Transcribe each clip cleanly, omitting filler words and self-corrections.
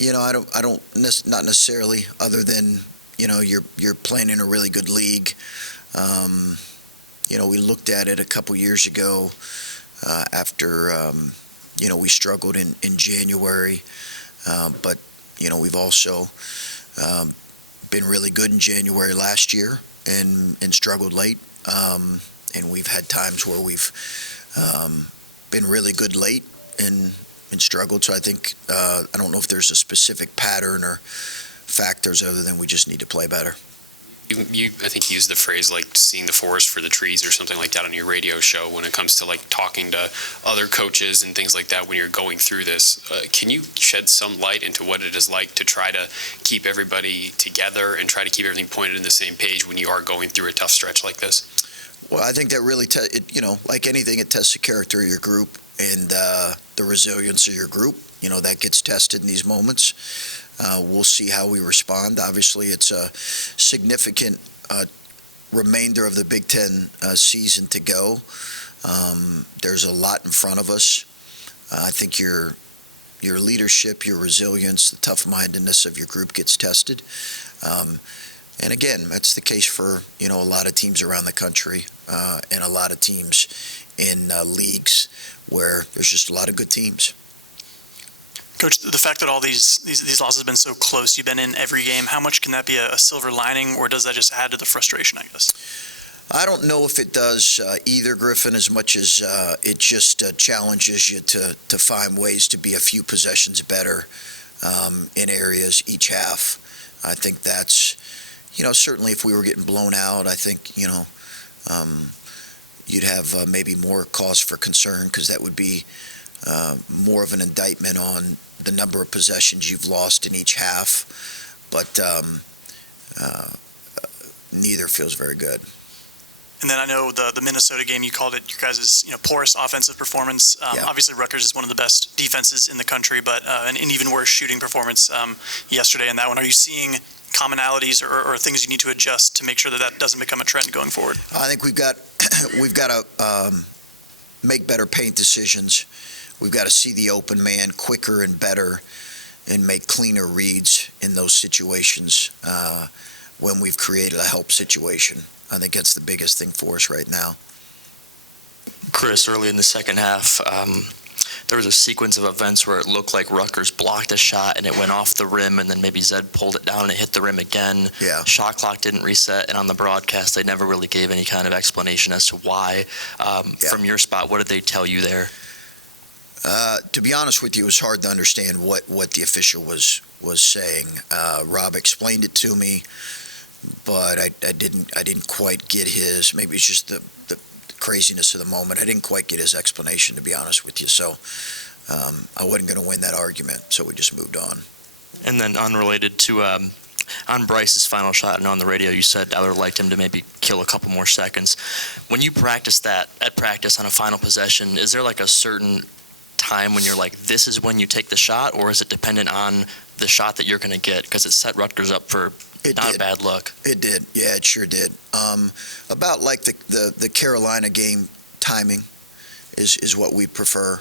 Not necessarily, other than, you're playing in a really good league. We looked at it a couple years ago after, we struggled in January. But, we've also been really good in January last year and struggled late. And we've had times where we've been really good late and struggled. So I think, I don't know if there's a specific pattern or factors other than we just need to play better. You I think, used the phrase like seeing the forest for the trees or something like that on your radio show when it comes to like talking to other coaches and things like that when you're going through this. Can you shed some light into what it is like to try to keep everybody together and try to keep everything pointed in the same page when you are going through a tough stretch like this? Well, I think that really, like anything, it tests the character of your group and the resilience of your group. That gets tested in these moments. We'll see how we respond. Obviously, it's a significant remainder of the Big Ten season to go. There's a lot in front of us. I think your leadership, your resilience, the tough-mindedness of your group gets tested. And again, that's the case for, a lot of teams around the country and a lot of teams in leagues where there's just a lot of good teams. Coach, the fact that all these losses have been so close, you've been in every game, how much can that be a silver lining, or does that just add to the frustration, I guess? I don't know if it does either, Griffin, as much as it just challenges you to find ways to be a few possessions better in areas each half. I think that's, certainly if we were getting blown out, I think, you'd have maybe more cause for concern because that would be more of an indictment on the number of possessions you've lost in each half, but neither feels very good. And then I know the Minnesota game, you called it your guys' porous offensive performance. Yeah. Obviously, Rutgers is one of the best defenses in the country, but an even worse shooting performance yesterday in that one. Are you seeing commonalities or things you need to adjust to make sure that doesn't become a trend going forward? I think we've got to make better paint decisions. We've got to see the open man quicker and better and make cleaner reads in those situations when we've created a help situation. I think that's the biggest thing for us right now. Chris, early in the second half, there was a sequence of events where it looked like Rutgers blocked a shot and it went off the rim, and then maybe Zed pulled it down and it hit the rim again. Yeah. Shot clock didn't reset, and on the broadcast they never really gave any kind of explanation as to why. From your spot, what did they tell you there? To be honest with you, it was hard to understand what the official was saying. Rob explained it to me, but I didn't quite get his. Maybe it's just the craziness of the moment. I didn't quite get his explanation, to be honest with you. So I wasn't going to win that argument, so we just moved on. And then unrelated to on Bryce's final shot and on the radio, you said I would have liked him to maybe kill a couple more seconds. When you practice that at practice on a final possession, is there like a certain time when you're like, this is when you take the shot, or is it dependent on the shot that you're going to get? Because it set Rutgers up for not a bad look. It did. Yeah, it sure did. About like the Carolina game timing is what we prefer.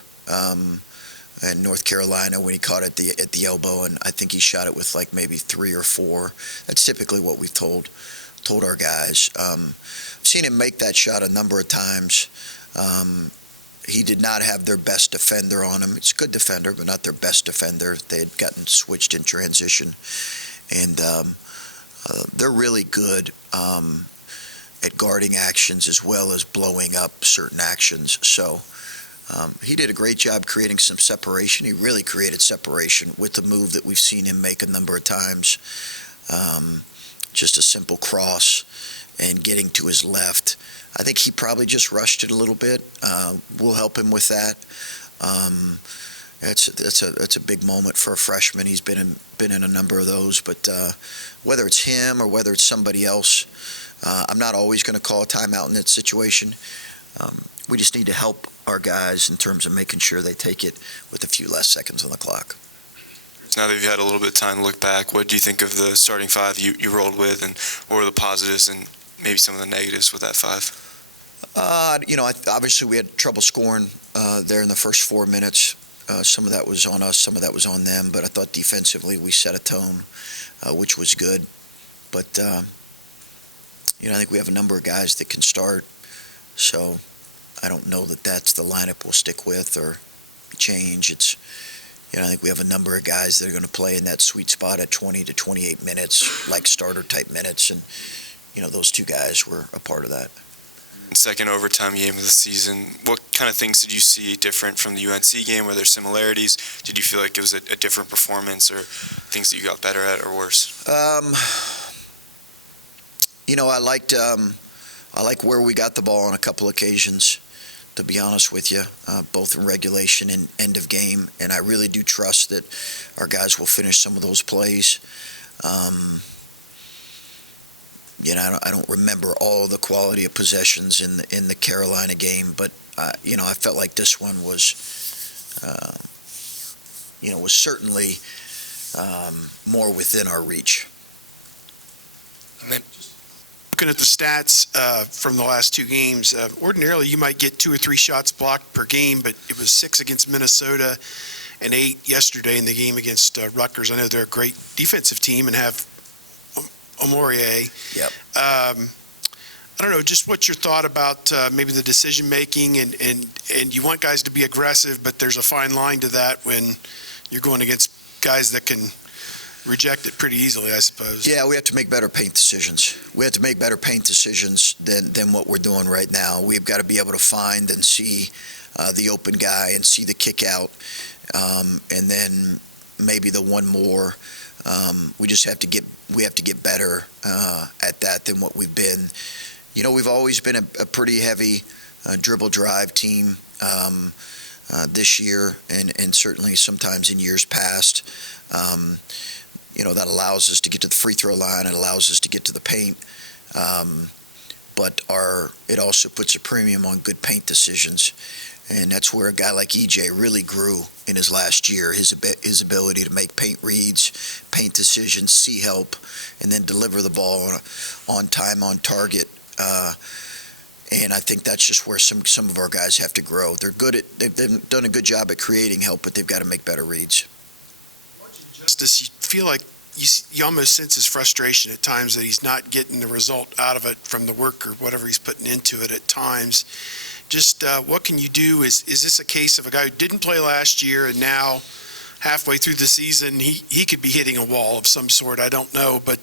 In North Carolina, when he caught it at the elbow, and I think he shot it with like maybe 3 or 4. That's typically what we've told our guys. I've seen him make that shot a number of times. He did not have their best defender on him. It's a good defender, but not their best defender. They had gotten switched in transition. And they're really good at guarding actions as well as blowing up certain actions. So he did a great job creating some separation. He really created separation with the move that we've seen him make a number of times. Just a simple cross and getting to his left. I think he probably just rushed it a little bit. We'll help him with that. That's a big moment for a freshman. He's been in a number of those, but whether it's him or whether it's somebody else, I'm not always going to call a timeout in that situation. We just need to help our guys in terms of making sure they take it with a few less seconds on the clock. Now that you've had a little bit of time to look back, what do you think of the starting five you rolled with, and what were the positives and maybe some of the negatives with that five? Obviously we had trouble scoring there in the first 4 minutes. Some of that was on us, some of that was on them, but I thought defensively we set a tone, which was good. But, I think we have a number of guys that can start, so I don't know that that's the lineup we'll stick with or change. It's, I think we have a number of guys that are going to play in that sweet spot at 20 to 28 minutes, like starter-type minutes, and, those two guys were a part of that. Second overtime game of the season, what kind of things did you see different from the UNC game? Were there similarities? Did you feel like it was a different performance, or things that you got better at or worse? I like where we got the ball on a couple occasions, to be honest with you, both in regulation and end of game, and I really do trust that our guys will finish some of those plays. I don't remember all the quality of possessions in the Carolina game, but I felt like this one was certainly more within our reach. Looking at the stats from the last two games, ordinarily you might get 2 or 3 shots blocked per game, but it was 6 against Minnesota and 8 yesterday in the game against Rutgers. I know they're a great defensive team and have Omorie. Yep. I don't know, just what's your thought about maybe the decision making, and you want guys to be aggressive, but there's a fine line to that when you're going against guys that can reject it pretty easily, I suppose. Yeah, we have to make better paint decisions. We have to make better paint decisions than what we're doing right now. We've got to be able to find and see the open guy and see the kick out, and then maybe the one more. We have to get better at that than what we've been. We've always been a pretty heavy dribble drive team this year, and certainly sometimes in years past. That allows us to get to the free throw line. It allows us to get to the paint. But it also puts a premium on good paint decisions. And that's where a guy like EJ really grew in his last year, his ability to make paint reads, paint decisions, see help, and then deliver the ball on time, on target. And I think that's just where some of our guys have to grow. They've done a good job at creating help, but they've got to make better reads. Justice, you feel like you almost sense his frustration at times that he's not getting the result out of it from the work or whatever he's putting into it at times. Just what can you do? Is this a case of a guy who didn't play last year and now halfway through the season he could be hitting a wall of some sort? I don't know, but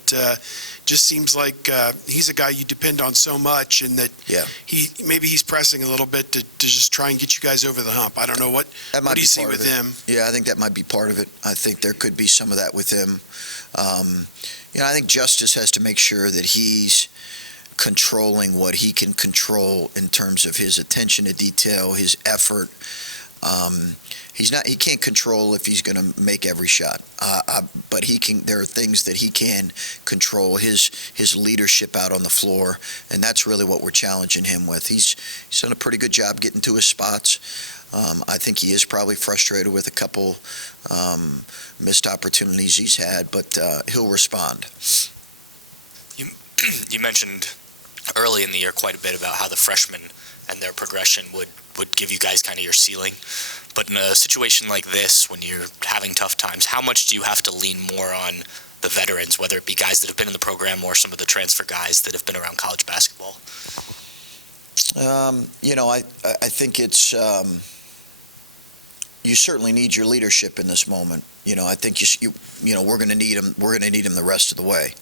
just seems like he's a guy you depend on so much, and that maybe he's pressing a little bit to just try and get you guys over the hump. I don't know what do you see with him? Yeah, I think that might be part of it. I think there could be some of that with him. I think Justice has to make sure that he's controlling what he can control in terms of his attention to detail, his effort. He can't control if he's going to make every shot, but he can. There are things that he can control. His leadership out on the floor, and that's really what we're challenging him with. He's done a pretty good job getting to his spots. I think he is probably frustrated with a couple missed opportunities he's had, but he'll respond. You mentioned early in the year quite a bit about how the freshmen and their progression would give you guys kind of your ceiling. But in a situation like this, when you're having tough times, how much do you have to lean more on the veterans, whether it be guys that have been in the program or some of the transfer guys that have been around college basketball? I think it's you certainly need your leadership in this moment. I think we're going to need him. We're going to need him the rest of the way.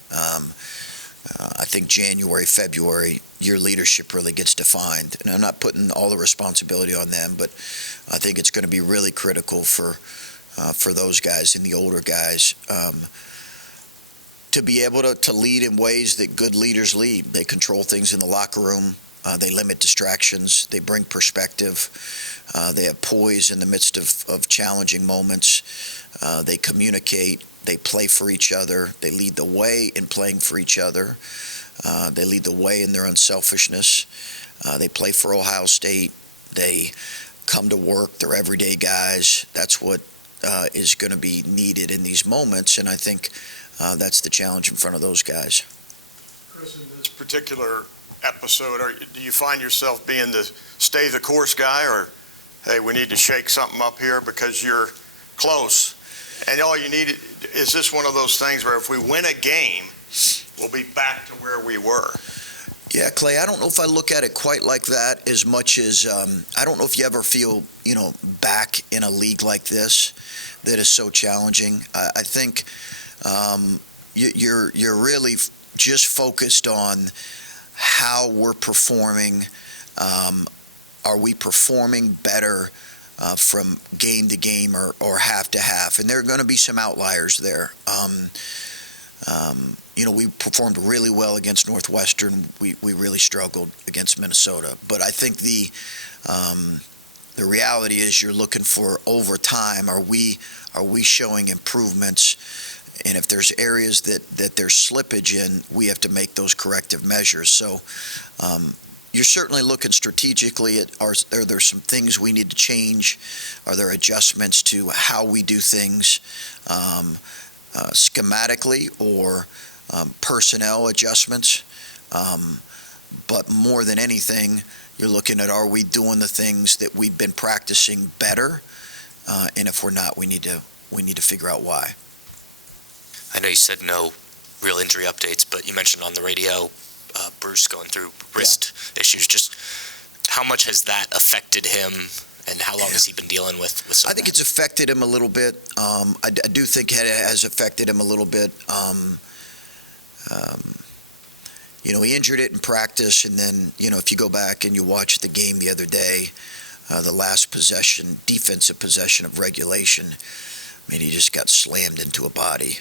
I think January, February, your leadership really gets defined. And I'm not putting all the responsibility on them, but I think it's going to be really critical for those guys and the older guys to be able to lead in ways that good leaders lead. They control things in the locker room. They limit distractions. They bring perspective. They have poise in the midst of challenging moments. They communicate. They play for each other. They lead the way in playing for each other. They lead the way in their unselfishness. They play for Ohio State. They come to work. They're everyday guys. That's what is going to be needed in these moments, and I think that's the challenge in front of those guys. Chris, in this particular episode, do you find yourself being the stay the course guy, or hey, we need to shake something up here because you're close. And all you need is this one of those things where if we win a game, we'll be back to where we were. Yeah, Clay, I don't know if I look at it quite like that as much as I don't know if you ever feel, back in a league like this that is so challenging. I think you're really just focused on how we're performing. Are we performing better from game to game or half to half? And there are going to be some outliers there. We performed really well against Northwestern. We really struggled against Minnesota. But I think the reality is you're looking for over time. Are we showing improvements? And if there's areas that there's slippage in, we have to make those corrective measures. So you're certainly looking strategically at are there some things we need to change? Are there adjustments to how we do things schematically or personnel adjustments? But more than anything, you're looking at are we doing the things that we've been practicing better? And if we're not, we need to figure out why. I know you said no real injury updates, but you mentioned on the radio Bruce going through wrist issues. Just how much has that affected him, and how long has he been dealing with some I think it's affected him a little bit. I do think it has affected him a little bit. He injured it in practice, and then, if you go back and you watch the game the other day, the last defensive possession of regulation, he just got slammed into a body.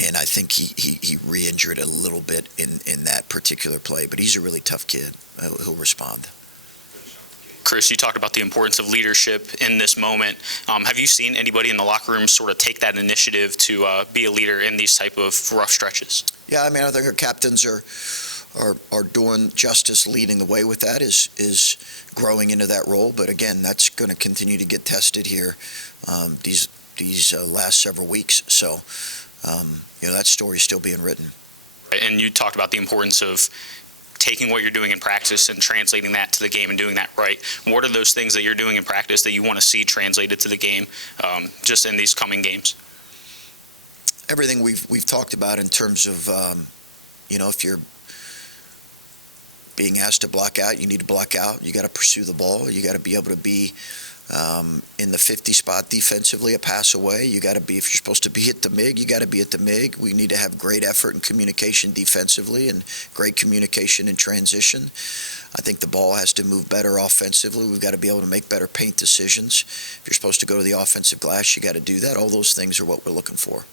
And I think he re-injured a little bit in that particular play, but he's a really tough kid. He'll respond. Chris, you talked about the importance of leadership in this moment. Have you seen anybody in the locker room sort of take that initiative to be a leader in these type of rough stretches? Yeah, I think our captains are doing justice, leading the way with that, is growing into that role. But again, that's going to continue to get tested here these last several weeks. So, that story's still being written. And you talked about the importance of taking what you're doing in practice and translating that to the game and doing that right. What are those things that you're doing in practice that you want to see translated to the game just in these coming games? Everything we've talked about in terms of, if you're being asked to block out, you need to block out. You got to pursue the ball. You got to be able to be in the 50 spot defensively, a pass away. You got to be, if you're supposed to be at the MIG, you got to be at the MIG. We need to have great effort and communication defensively and great communication in transition. I think the ball has to move better offensively. We've got to be able to make better paint decisions. If you're supposed to go to the offensive glass, you got to do that. All those things are what we're looking for.